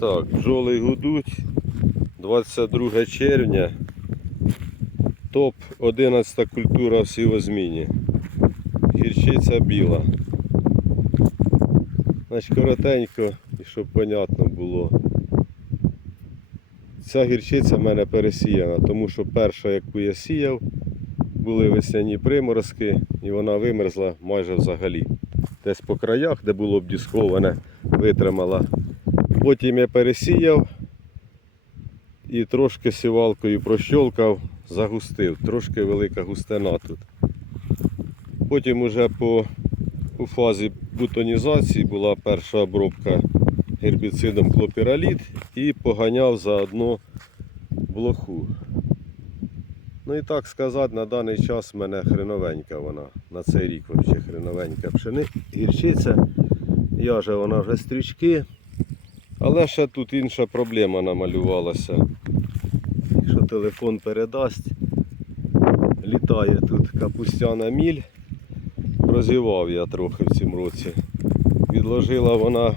Так, бджоли гудуть. 22 червня. Топ 11 культура в сівозміні. Гірчиця біла. Значить, коротенько, і щоб понятно було. Ця гірчиця в мене пересіяна, тому що перша, яку я сіяв, були весняні приморозки і вона вимерзла майже взагалі. Десь по краях, де було обдісковане, витримала. Потім я пересіяв і трошки сівалкою прощолкав, загустив. Трошки велика густина тут. Потім уже по, у фазі бутонізації була перша обробка гербіцидом клопіраліт і поганяв заодно блоху. Ну і так сказати, на даний час в мене хреновенька вона. На цей рік взагалі хреновенька пшени. Гірчиця. Я же вона вже стрічки. Але ще тут інша проблема намалювалася. Якщо телефон передасть, літає тут капустяна міль. Прозівав я трохи в цьому році. Відложила вона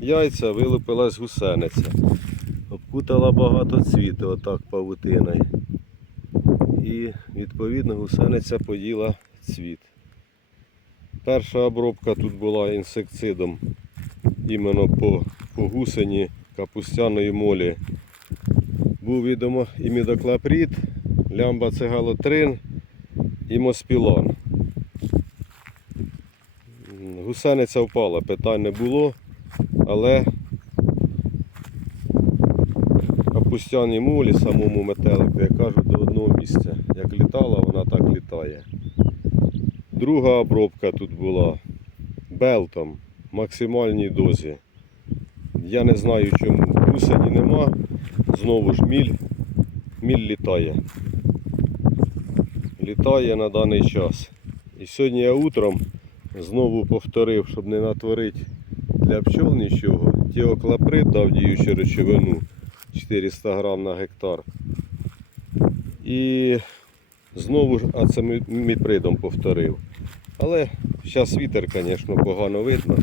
яйця, вилупилась гусениця. Обкутала багато цвіту отак павутиною. І відповідно гусениця поїла цвіт. Перша обробка тут була інсекцидом іменно по, по гусені капустяної молі. Був відомо імідоклапрід, лямбацегалотрин і моспілан. Гусениця впала, питань не було, але капустяній молі, самому метелику, як кажуть, до одного місця. Як літала, вона так літає. Друга обробка тут була белтом в максимальній дозі. Я не знаю чому. Гусені нема. Знову ж міль. Міль літає. Літає на даний час. І сьогодні я утром знову повторив, щоб не натворити для пчол нічого. Тіоклаприд дав діючу речовину 400 грам на гектар. І знову ж ацеміпридом повторив. Але зараз вітер, звісно, погано видно.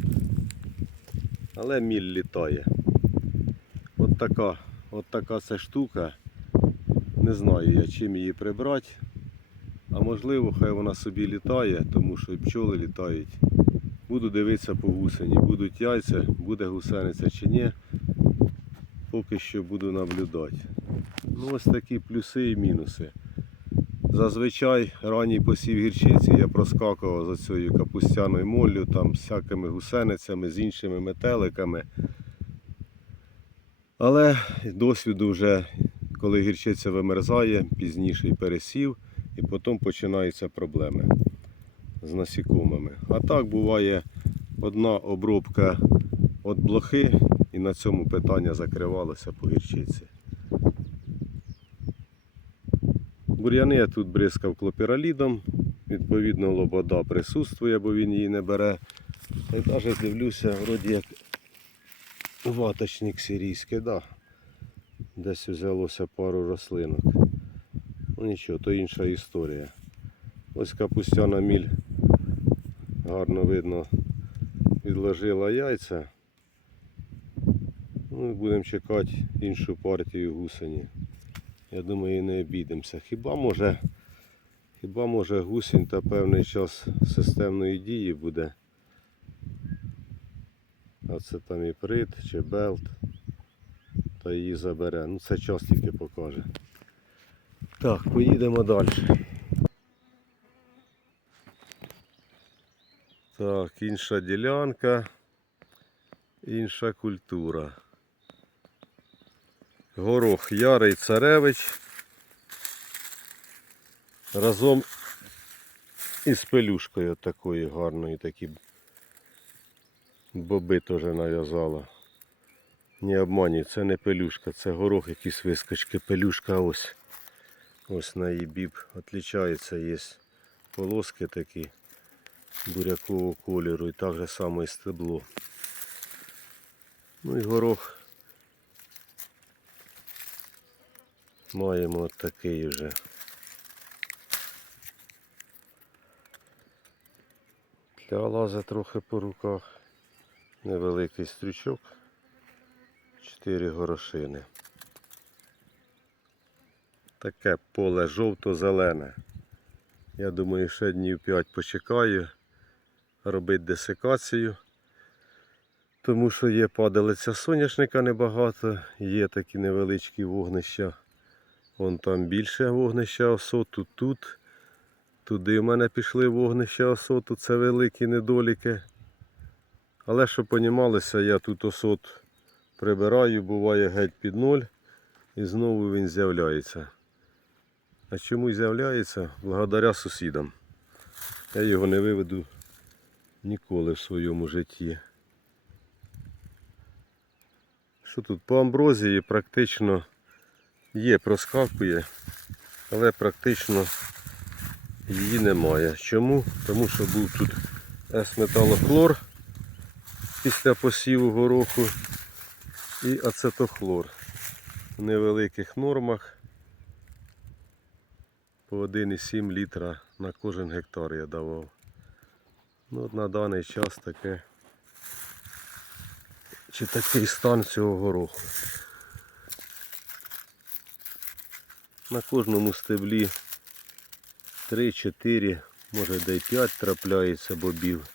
Але міль літає. От така, от така ця штука. Не знаю я чим її прибрати. А можливо, хай вона собі літає, тому що і пчоли літають. Буду дивитися по гусені. Будуть яйця, буде гусениця чи ні. Поки що буду наблюдати. Ну ось такі плюси і мінуси. Зазвичай ранній посів гірчиці я проскакував за цією капустяною моллю, там всякими гусеницями, з іншими метеликами. Але досвіду вже, коли гірчиця вимерзає, пізніше і пересів, і потім починаються проблеми з насікомими. А так буває одна обробка від блохи, і на цьому питання закривалося по гірчиці. Бур'яни я тут бризкав клопіралідом, відповідно лобода присутствує, бо він її не бере. І навіть дивлюся, вроді як ваточник сирійський, да. десь взялося пару рослинок. Ну нічого, то інша історія. Ось капустяна міль гарно видно відложила яйця. Ну і будемо чекати іншу партію гусені. Я думаю, не обійдемося. Хіба може, хіба може гусінь та певний час системної дії буде. А це там і прит чи белт. Та її забере. Ну це час тільки покаже. Так, поїдемо далі. Так, інша ділянка, інша культура. Горох Ярий Царевич разом із пелюшкою такою гарною, такі боби теж нав'язала. Не обманюй, це не пелюшка, це горох якісь вискочки. Пелюшка ось. Ось на її біб відрізняється, є полоски такі бурякового кольору і так же само і стебло. Ну і горох маємо такий вже. Тля лазить трохи по руках. Невеликий стрючок. 4 горошини. Таке поле жовто-зелене. Я думаю, ще днів 5 почекаю робити десикацію. Тому що є падалиця соняшника небагато, є такі невеличкі вогнища. Вон там більше вогнища осоту, тут. Туди в мене пішли вогнища осоту, це великі недоліки. Але щоб понімалися, я тут осот прибираю, буває геть під ноль і знову він з'являється. А чому з'являється? Благодаря сусідам. Я його не виведу ніколи в своєму житті. Що тут по амброзії практично є, проскакує, але практично її немає. Чому? Тому що був тут С-металохлор після посіву гороху і ацетохлор в невеликих нормах по 1,7 літра на кожен гектар я давав. Ну, от на даний час таке чи такий стан цього гороху. На кожному стеблі 3-4, може де й 5 трапляється бобів.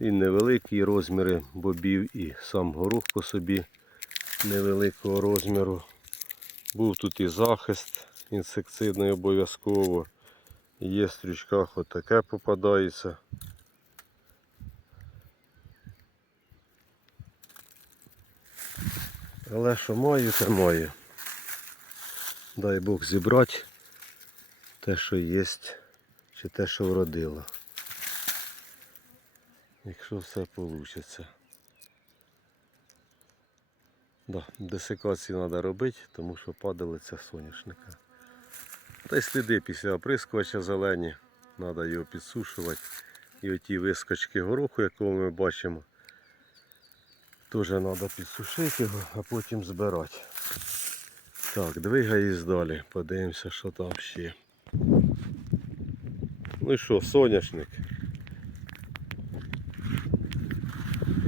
І невеликі розміри бобів і сам горох по собі невеликого розміру. Був тут і захист інсекцидний обов'язково. Є в стрючках отаке попадається. Але що маю, те маю. Дай Бог зібрати те, що є, чи те, що вродило. Якщо все вийде. Да, десикацію треба робити, тому що падалиця соняшника. Та й сліди після оприскувача зелені, треба його підсушувати. І оті вискочки гороху, якого ми бачимо, теж треба підсушити його, а потім збирати. Так, двигаюсь далі, подивимося, що там ще. Ну і що, соняшник.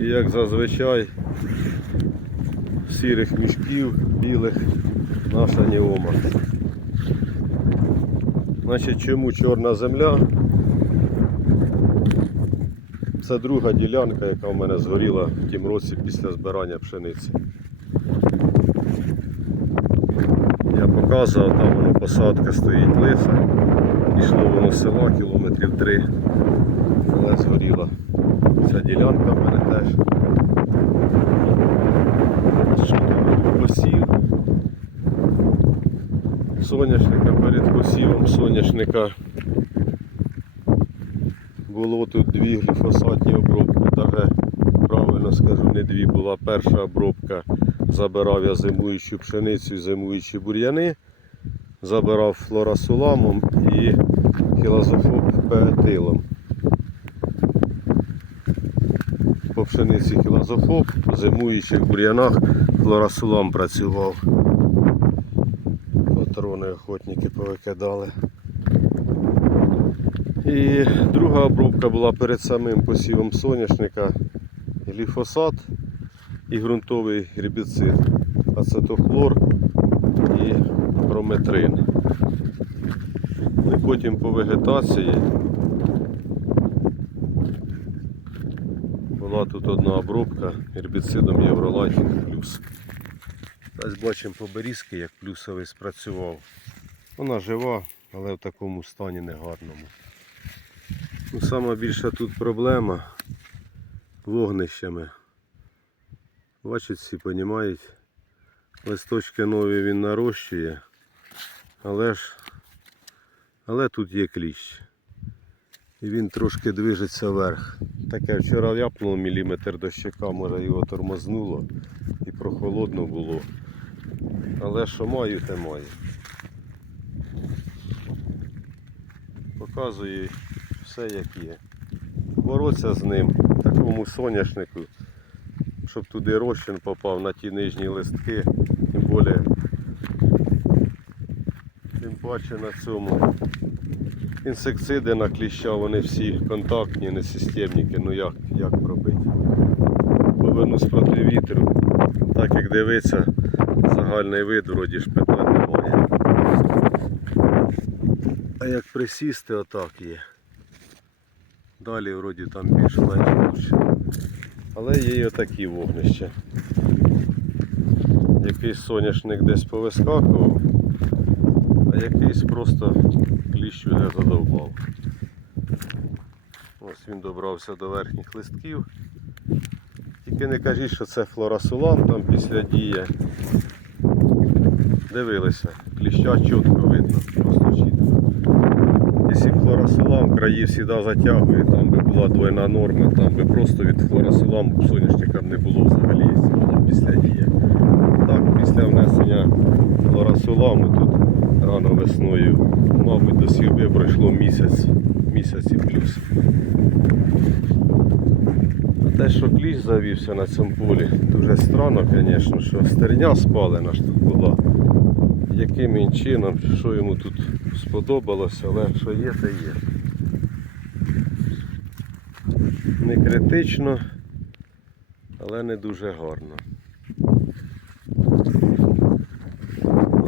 І як зазвичай сірих мішків, білих наша неома. Значить, чому чорна земля? Це друга ділянка, яка в мене згоріла в тім році після збирання пшениці. Я показував, там воно посадка стоїть лиса. Пішло воно з села кілометрів три, але згоріла. Ця ділянка в мене теж. Що там посів? Соняшника перед посівом соняшника було тут дві гліфосатні обробки, даже правильно скажу, не дві. Була перша обробка, забирав я зимуючу пшеницю і зимуючі бур'яни, забирав флорасуламом і хілазофоб пеетилом. По пшениці хілазофоб, по зимуючих бур'янах флорасулам працював. Патрони охотники повикидали. І друга обробка була перед самим посівом соняшника гліфосат і ґрунтовий гербіцид, ацетохлор і прометрин. І потім по вегетації була тут одна обробка гербіцидом Євролайтінг плюс. Ось бачимо по берізки, як плюсовий спрацював. Вона жива, але в такому стані негарному. Ну, сама більша тут проблема вогнищами. Бачать всі, розуміють. Листочки нові він нарощує, але ж але тут є кліщ. І він трошки движеться вверх. Таке вчора ляпнуло міліметр дощика, може його тормознуло і прохолодно було. Але що маю, те маю. Показую все як є. Бороться з ним, такому соняшнику, щоб туди розчин попав на ті нижні листки, тим більше, тим паче на цьому. Інсекциди на кліща, вони всі контактні, не системники, ну як, як пробити? Повернусь проти вітру. так як дивиться, загальний вид, вроді ж питань немає. А як присісти, отак є. Далі вроді там більш-менш лучше. Але є і отакі вогнища. Якийсь соняшник десь повискакував, а якийсь просто кліщ вже задовбав. Ось він добрався до верхніх листків. Тільки не кажіть, що це флорасулам там після дії. Дивилися, кліща чітко видно. Якщо хлорасулам краї завжди затягує, там би була двойна норма, там би просто від хлорасуламу соняшникам не було взагалі, після дії. Так, після внесення хлорасуламу тут рано весною, мабуть, до сівби пройшло місяць, місяць і плюс. А те, що кліщ завівся на цьому полі, дуже странно, звісно, що стерня спалена ж тут була. Яким чином, що йому тут сподобалося, але що є, то є. Не критично, але не дуже гарно.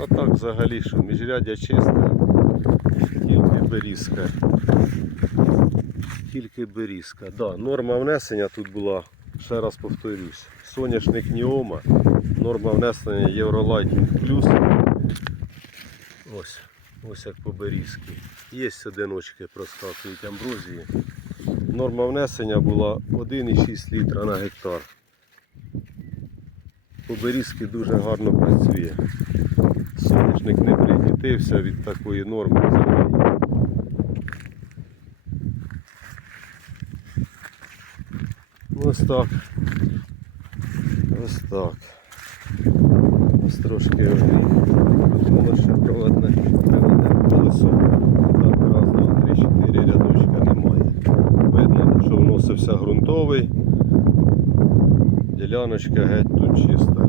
А так взагалі, що міжрядя чисте, тільки берізка. Тільки берізка. Да, норма внесення тут була, ще раз повторюсь, соняшник Ніома, норма внесення Євролайтінг плюс. Ось, ось як по берізки. Є одиночки проскакують амброзії. Норма внесення була 1,6 літра на гектар. По берізки дуже гарно працює. Соняшник не пригнітився від такої норми. Ось так. Ось так. Ось трошки було ще проводне, проводне колесо. Так, раз, два, три, чотири рядочка немає. Видно, що вносився ґрунтовий. Діляночка геть тут чиста.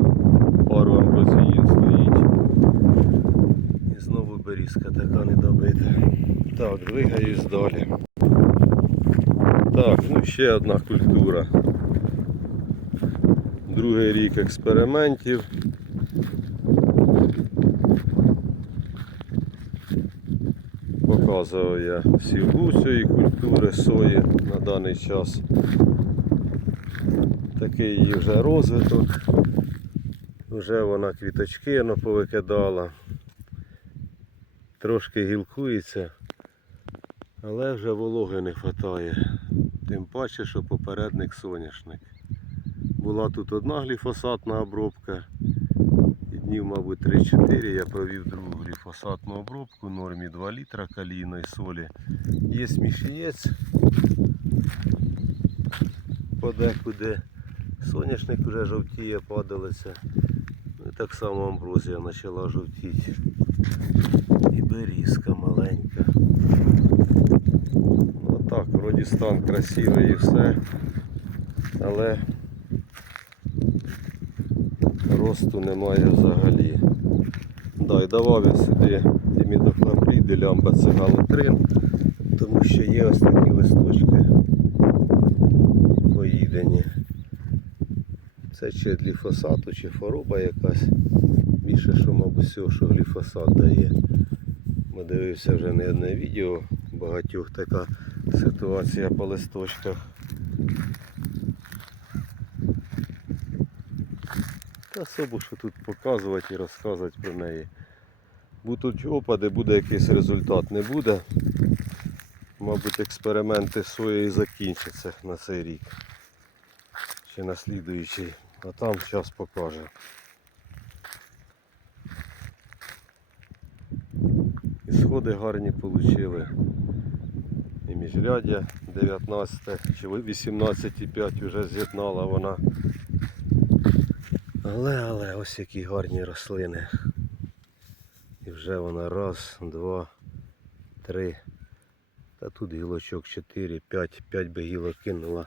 Пару амброзіїн стоїть. І знову берізка така недобита. Так, двигаюсь далі. Так, ну ще одна культура. Другий рік експериментів. Показував я всі цієї культури сої на даний час. Такий її вже розвиток. Вже вона квіточки ну, повикидала. Трошки гілкується, але вже вологи не вистачає. Тим паче, що попередник соняшник. Була тут одна гліфосатна обробка. І днів, мабуть, 3-4 я провів другу гліфосатну обробку нормі 2 літра калійної солі. Є смішієць подекуди. Соняшник вже жовтіє, падалиця. Ну, і так само амброзія почала жовтіти. І берізка маленька. Ну так, вроді стан красивий і все. Але росту немає взагалі. Да, і давав я сюди імідофлорид і лямбацегалотрин, тому що є ось такі листочки поїдені. Це чи гліфосату, чи хвороба якась. Більше, що, мабуть, всього, що гліфосат дає. Ми дивився вже не одне відео, багатьох така ситуація по листочках. Та особо що тут показувати і розказувати про неї. Будуть опади, буде якийсь результат, не буде. Мабуть, експерименти сої закінчаться на цей рік. Чи на слідуючий, а там час покаже. І сходи гарні отримали. І міжрядя 19 чи 18,5 вже з'єднала вона. Але, але ось які гарні рослини. І вже вона раз, два, три. Та тут гілочок 4, 5, 5 би гілок кинула.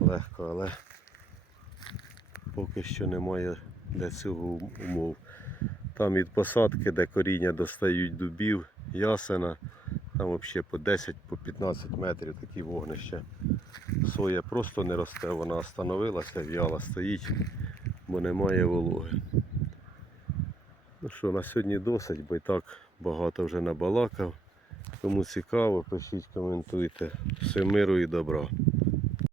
Легко, але поки що немає для цього умов. Там від посадки, де коріння достають дубів, ясена, там взагалі по 10 по 15 метрів такі вогнища. Соя просто не росте, вона остановилася, в'яла стоїть. Бо немає вологи. Ну що, на сьогодні досить, бо і так багато вже набалакав. Кому цікаво, пишіть, коментуйте. Все миру і добра.